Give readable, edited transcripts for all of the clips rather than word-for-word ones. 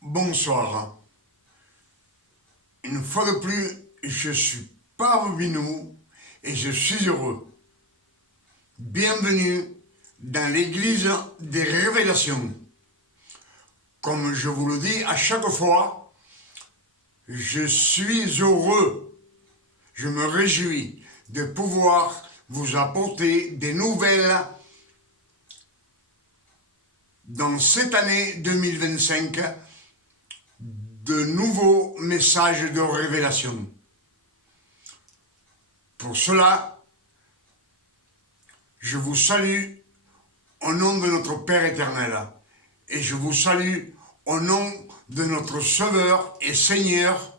Bonsoir. Une fois de plus, je suis parmi nous et je suis heureux. Bienvenue dans l'église des révélations. Comme je vous le dis à chaque fois, je suis heureux. Je me réjouis de pouvoir vous apporter des nouvelles dans cette année 2025, de nouveaux messages de révélation. Pour cela, je vous salue au nom de notre Père éternel et je vous salue au nom de notre Sauveur et Seigneur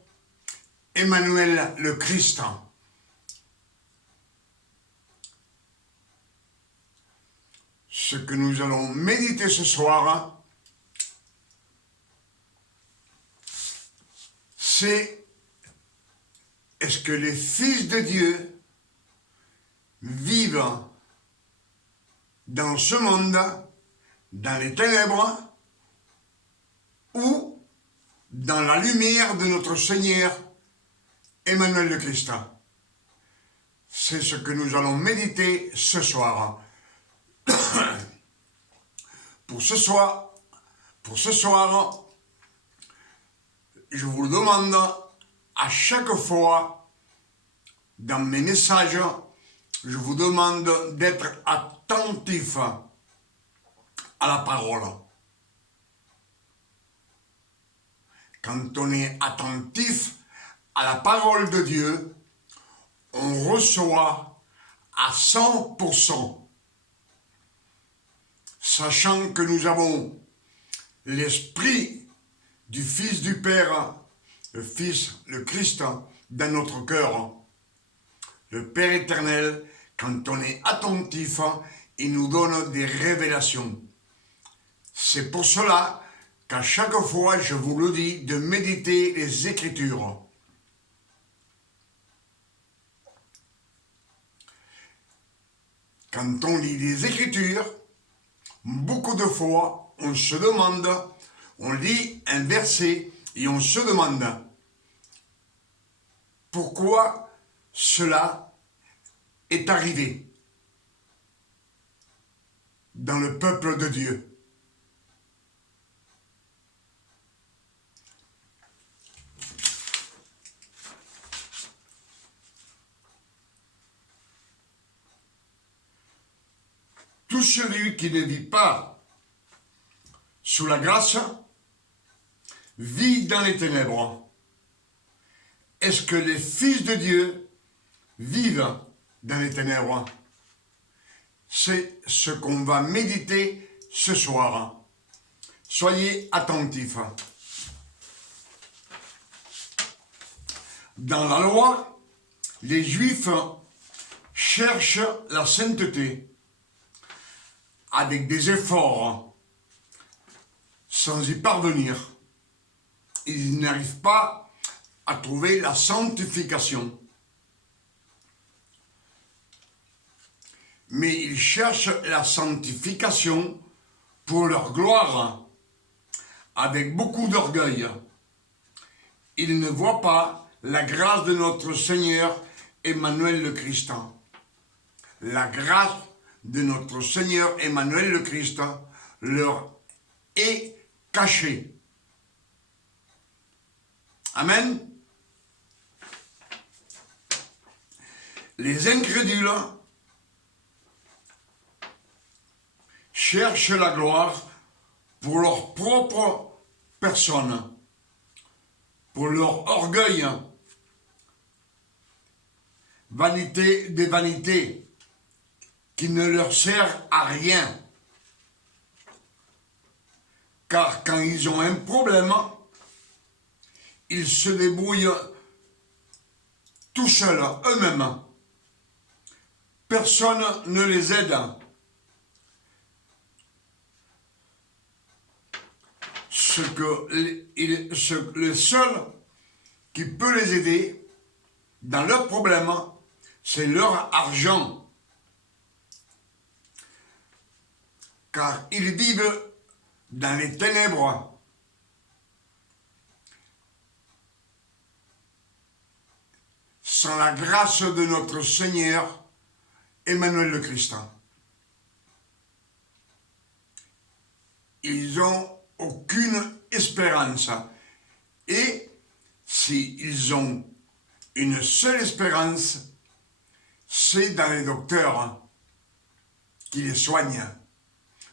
Emmanuel le Christ. Ce que nous allons méditer ce soir, c'est: est-ce que les fils de Dieu vivent dans ce monde, dans les ténèbres, ou dans la lumière de notre Seigneur Emmanuel le Christ? C'est ce que nous allons méditer ce soir. Pour ce soir, je vous le demande à chaque fois dans mes messages, je vous demande d'être attentif à la parole. Quand on est attentif à la parole de Dieu, on reçoit à 100%. Sachant que nous avons l'esprit du Fils du Père, le Fils, le Christ, dans notre cœur. Le Père éternel, quand on est attentif, il nous donne des révélations. C'est pour cela qu'à chaque fois, je vous le dis, de méditer les Écritures. Quand on lit les Écritures, beaucoup de fois, on se demande, on lit un verset et on se demande pourquoi cela est arrivé dans le peuple de Dieu. Tout celui qui ne vit pas sous la grâce vit dans les ténèbres. Est-ce que les fils de Dieu vivent dans les ténèbres? C'est ce qu'on va méditer ce soir. Soyez attentifs. Dans la loi, les Juifs cherchent la sainteté avec des efforts, sans y parvenir. Ils n'arrivent pas à trouver la sanctification. Mais ils cherchent la sanctification pour leur gloire, avec beaucoup d'orgueil. Ils ne voient pas la grâce de notre Seigneur Emmanuel le Christ. La grâce de notre Seigneur Emmanuel le Christ leur est cachée. Amen. Les incrédules cherchent la gloire pour leur propre personne, pour leur orgueil, vanité des vanités, qui ne leur sert à rien. Car quand ils ont un problème, ils se débrouillent tout seuls, eux-mêmes. Personne ne les aide. le seul qui peut les aider dans leurs problèmes, c'est leur argent. Car ils vivent dans les ténèbres. Sans la grâce de notre Seigneur, Emmanuel le Christ. Ils n'ont aucune espérance. Et s'ils ont une seule espérance, c'est dans les docteurs qui les soignent,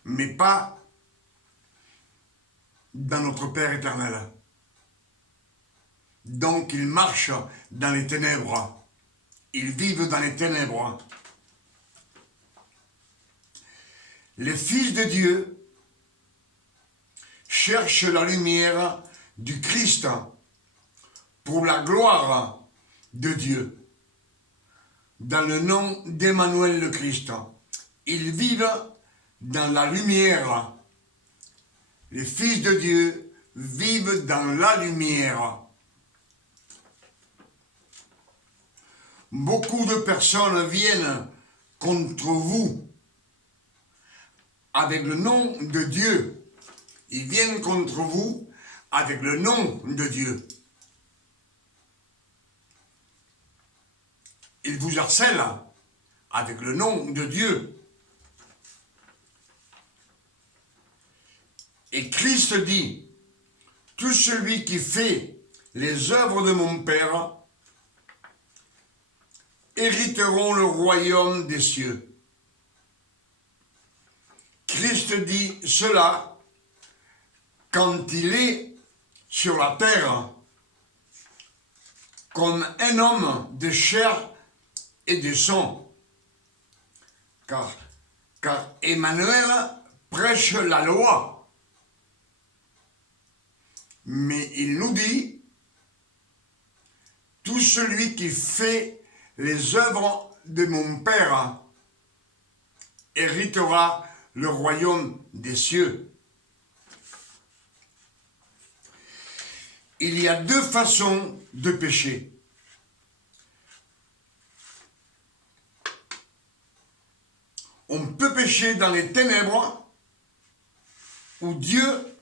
mais pas dans notre Père éternel. Donc ils marchent dans les ténèbres, ils vivent dans les ténèbres. Les fils de Dieu cherchent la lumière du Christ pour la gloire de Dieu. Dans le nom d'Emmanuel le Christ, ils vivent dans la lumière. Les fils de Dieu vivent dans la lumière. Beaucoup de personnes viennent contre vous avec le nom de Dieu. Ils viennent contre vous avec le nom de Dieu. Ils vous harcèlent avec le nom de Dieu. Et Christ dit, tout celui qui fait les œuvres de mon Père hériteront le royaume des cieux. Christ dit cela quand il est sur la terre comme un homme de chair et de sang. Car Emmanuel prêche la loi. Mais il nous dit, tout celui qui fait les œuvres de mon Père héritera le royaume des cieux. Il y a deux façons de pécher. On peut pécher dans les ténèbres où Dieu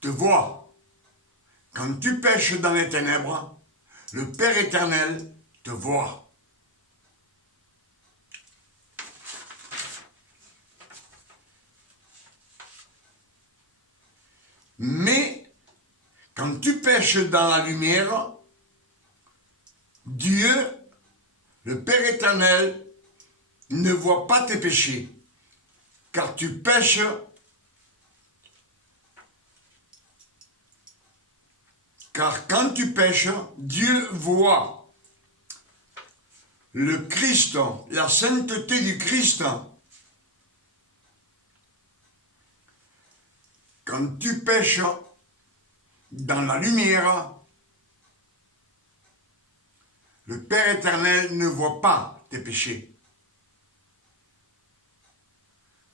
te voit. Quand tu pêches dans les ténèbres, le Père éternel te voit. Mais quand tu pêches dans la lumière, Dieu, le Père éternel, ne voit pas tes péchés, car tu pêches car quand tu pêches, Dieu voit le Christ, la sainteté du Christ. Quand tu pêches dans la lumière, le Père éternel ne voit pas tes péchés.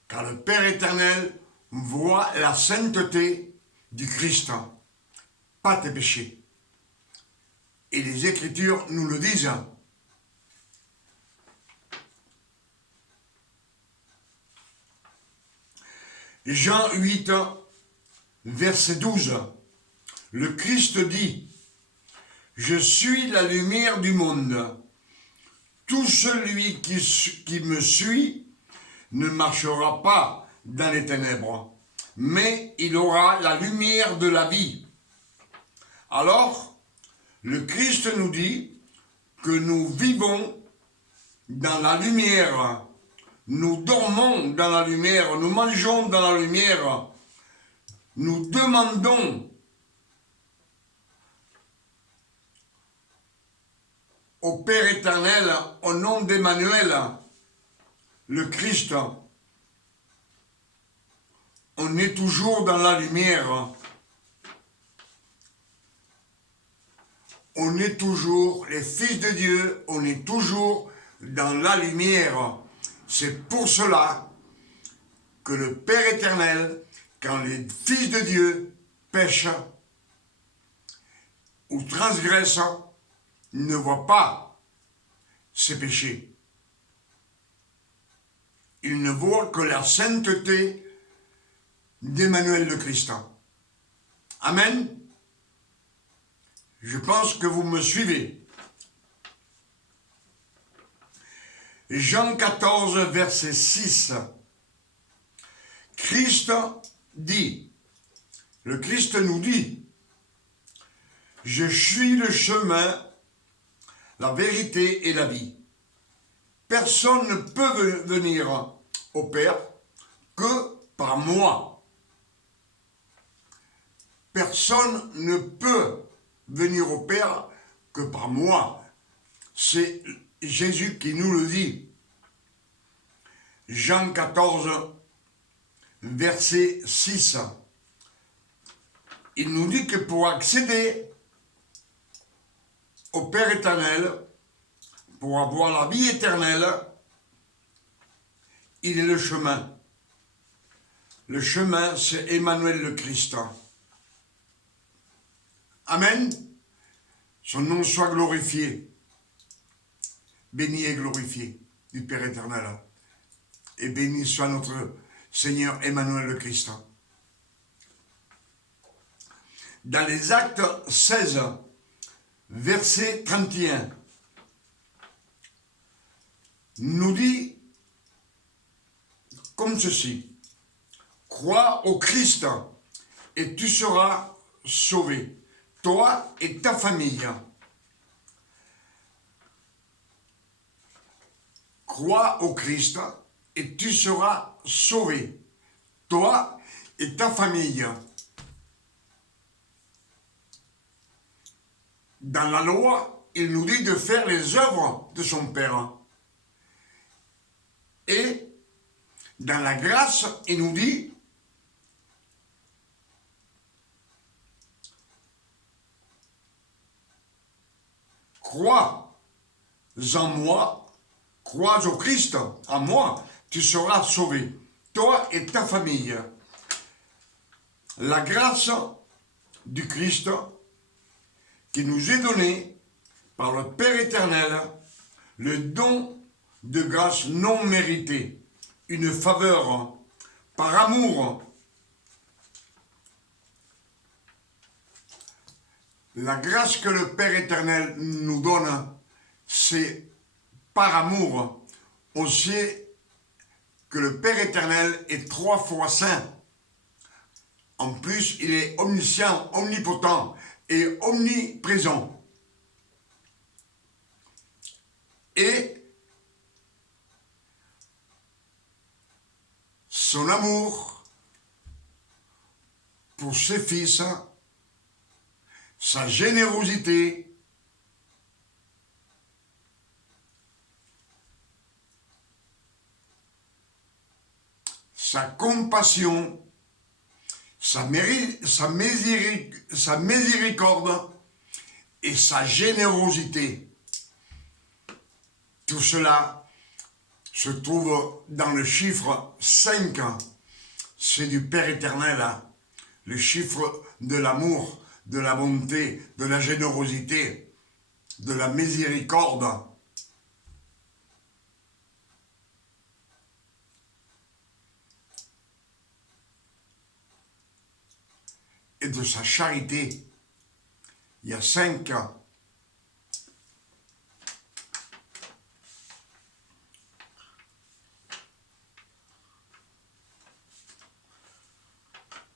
Car le Père éternel voit la sainteté du Christ, pas tes péchés. Et les Écritures nous le disent. Jean 8, verset 12. Le Christ dit, « Je suis la lumière du monde. Tout celui qui me suit ne marchera pas dans les ténèbres, mais il aura la lumière de la vie. » Alors, le Christ nous dit que nous vivons dans la lumière, nous dormons dans la lumière, nous mangeons dans la lumière, nous demandons au Père éternel, au nom d'Emmanuel, le Christ, on est toujours dans la lumière. On est toujours les fils de Dieu, on est toujours dans la lumière. C'est pour cela que le Père éternel quand les fils de Dieu pêchent ou transgressent, ne voient pas ces péchés. Ils ne voient que la sainteté d'Emmanuel le Christ. Amen. Je pense que vous me suivez. Jean 14, verset 6. Christ dit, le Christ nous dit, je suis le chemin, la vérité et la vie. Personne ne peut venir au Père que par moi. Personne ne peut venir au Père que par moi. C'est Jésus qui nous le dit. Jean 14, verset 6. Il nous dit que pour accéder au Père éternel, pour avoir la vie éternelle, il est le chemin. Le chemin, c'est Emmanuel le Christ. Amen. Son nom soit glorifié. Béni et glorifié du Père éternel. Et béni soit notre Seigneur Emmanuel le Christ. Dans les Actes 16, verset 31, nous dit comme ceci, crois au Christ et tu seras sauvé, toi et ta famille. Crois au Christ et tu seras sauvé, toi et ta famille. Dans la loi, il nous dit de faire les œuvres de son Père. Et dans la grâce, il nous dit crois en moi, crois au Christ, en moi, tu seras sauvé, toi et ta famille. La grâce du Christ qui nous est donnée par le Père éternel, le don de grâce non méritée, une faveur par amour. La grâce que le Père éternel nous donne, c'est par amour. On sait que le Père éternel est 3 fois saint. En plus, il est omniscient, omnipotent et omniprésent. Et son amour pour ses fils, sa générosité, sa compassion, sa miséricorde et sa générosité. Tout cela se trouve dans le chiffre 5. C'est du Père éternel, le chiffre de l'amour, de la bonté, de la générosité, de la miséricorde. Et de sa charité. Il y a 5.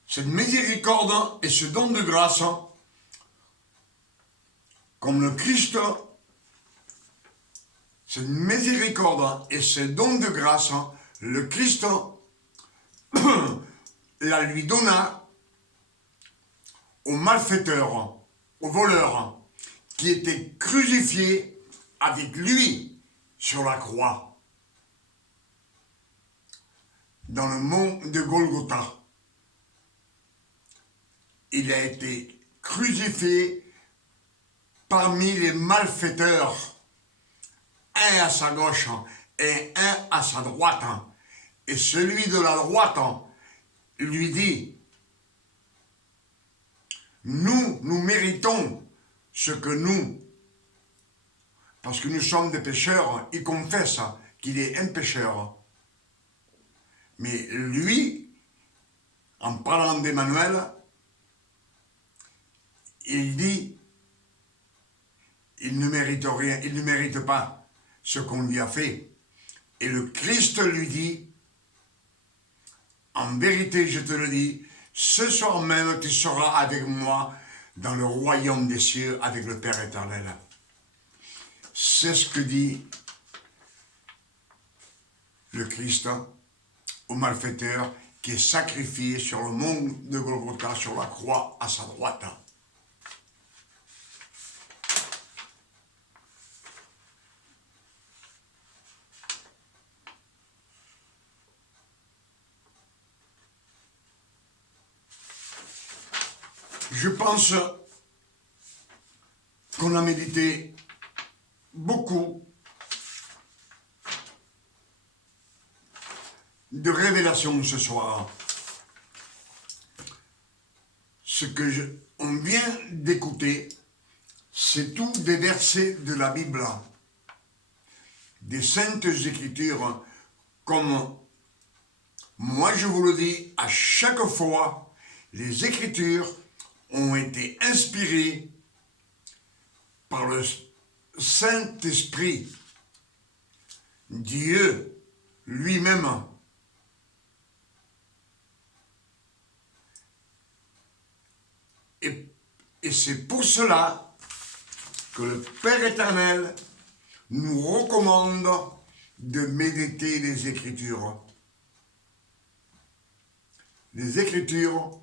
Cette miséricorde et ce don de grâce, comme le Christ, cette miséricorde et ce don de grâce, le Christ la lui donna aux malfaiteurs, aux voleurs, qui étaient crucifiés avec lui sur la croix, dans le mont de Golgotha. Il a été crucifié parmi les malfaiteurs, un à sa gauche et un à sa droite. Et celui de la droite lui dit, nous méritons ce que nous, parce que nous sommes des pécheurs, il confesse qu'il est un pécheur. Mais lui, en parlant d'Emmanuel, il dit, il ne mérite rien, il ne mérite pas ce qu'on lui a fait. Et le Christ lui dit, en vérité, je te le dis, ce soir même, tu seras avec moi dans le royaume des cieux avec le Père éternel. C'est ce que dit le Christ au malfaiteur qui est sacrifié sur le mont de Golgotha, sur la croix à sa droite. Je pense qu'on a médité beaucoup de révélations ce soir. Ce que on vient d'écouter, c'est tous des versets de la Bible, des Saintes Écritures, comme moi je vous le dis à chaque fois, les Écritures ont été inspirées par le Saint-Esprit, Dieu lui-même. Et c'est pour cela que le Père éternel nous recommande de méditer les Écritures. Les Écritures,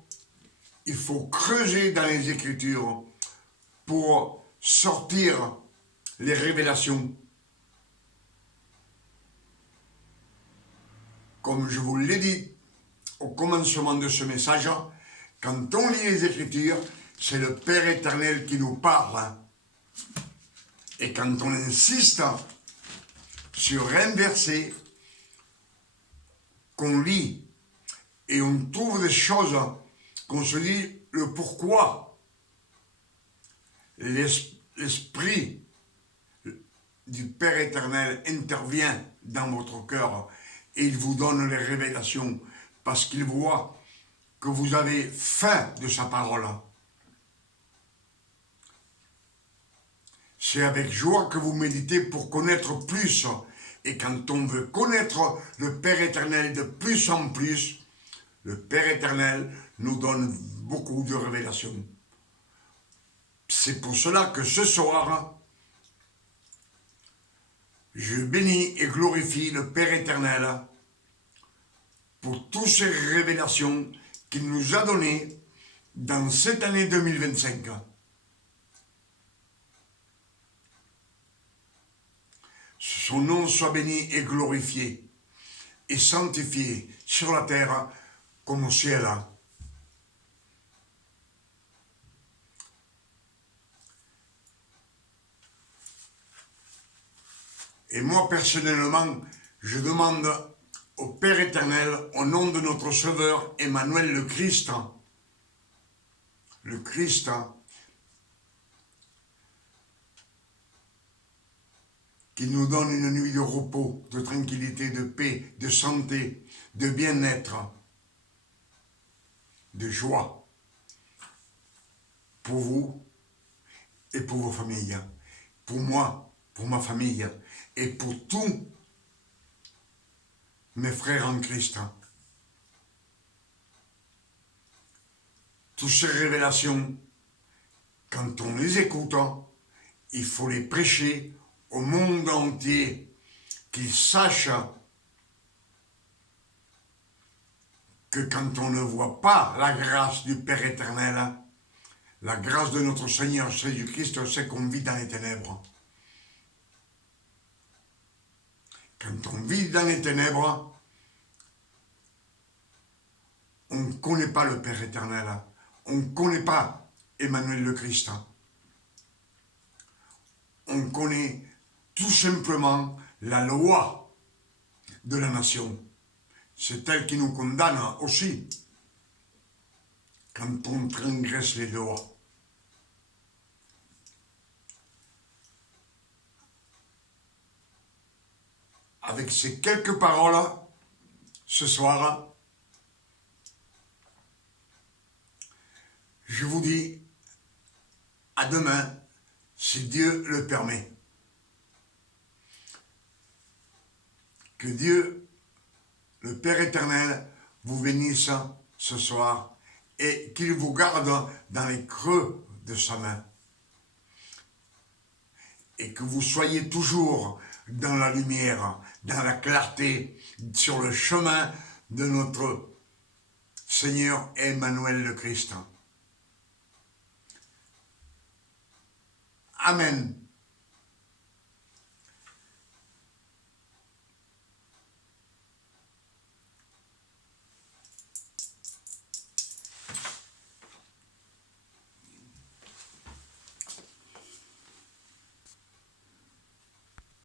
il faut creuser dans les Écritures pour sortir les révélations. Comme je vous l'ai dit au commencement de ce message, quand on lit les Écritures, c'est le Père éternel qui nous parle. Et quand on insiste sur un verset qu'on lit et on trouve des choses qu'on se dit le pourquoi, l'Esprit du Père éternel intervient dans votre cœur et il vous donne les révélations parce qu'il voit que vous avez faim de sa parole. C'est avec joie que vous méditez pour connaître plus. Et quand on veut connaître le Père éternel de plus en plus, le Père éternel nous donne beaucoup de révélations. C'est pour cela que ce soir, je bénis et glorifie le Père éternel pour toutes ces révélations qu'il nous a données dans cette année 2025. Son nom soit béni et glorifié et sanctifié sur la terre comme au ciel. Et moi personnellement, je demande au Père éternel, au nom de notre Sauveur Emmanuel le Christ, qui nous donne une nuit de repos, de tranquillité, de paix, de santé, de bien-être, de joie, pour vous et pour vos familles, pour moi, pour ma famille, et pour tous mes frères en Christ. Toutes ces révélations, quand on les écoute, il faut les prêcher au monde entier, qu'ils sachent que quand on ne voit pas la grâce du Père éternel, la grâce de notre Seigneur Jésus-Christ, c'est qu'on vit dans les ténèbres. Quand on vit dans les ténèbres, on ne connaît pas le Père éternel, on ne connaît pas Emmanuel le Christ. On connaît tout simplement la loi de la nation. C'est elle qui nous condamne aussi quand on transgresse les lois. avec ces quelques paroles ce soir, je vous dis à demain, si Dieu le permet. Que Dieu, le Père éternel, vous bénisse ce soir et qu'il vous garde dans les creux de sa main. Et que vous soyez toujours dans la lumière, dans la clarté, sur le chemin de notre Seigneur Emmanuel le Christ. Amen.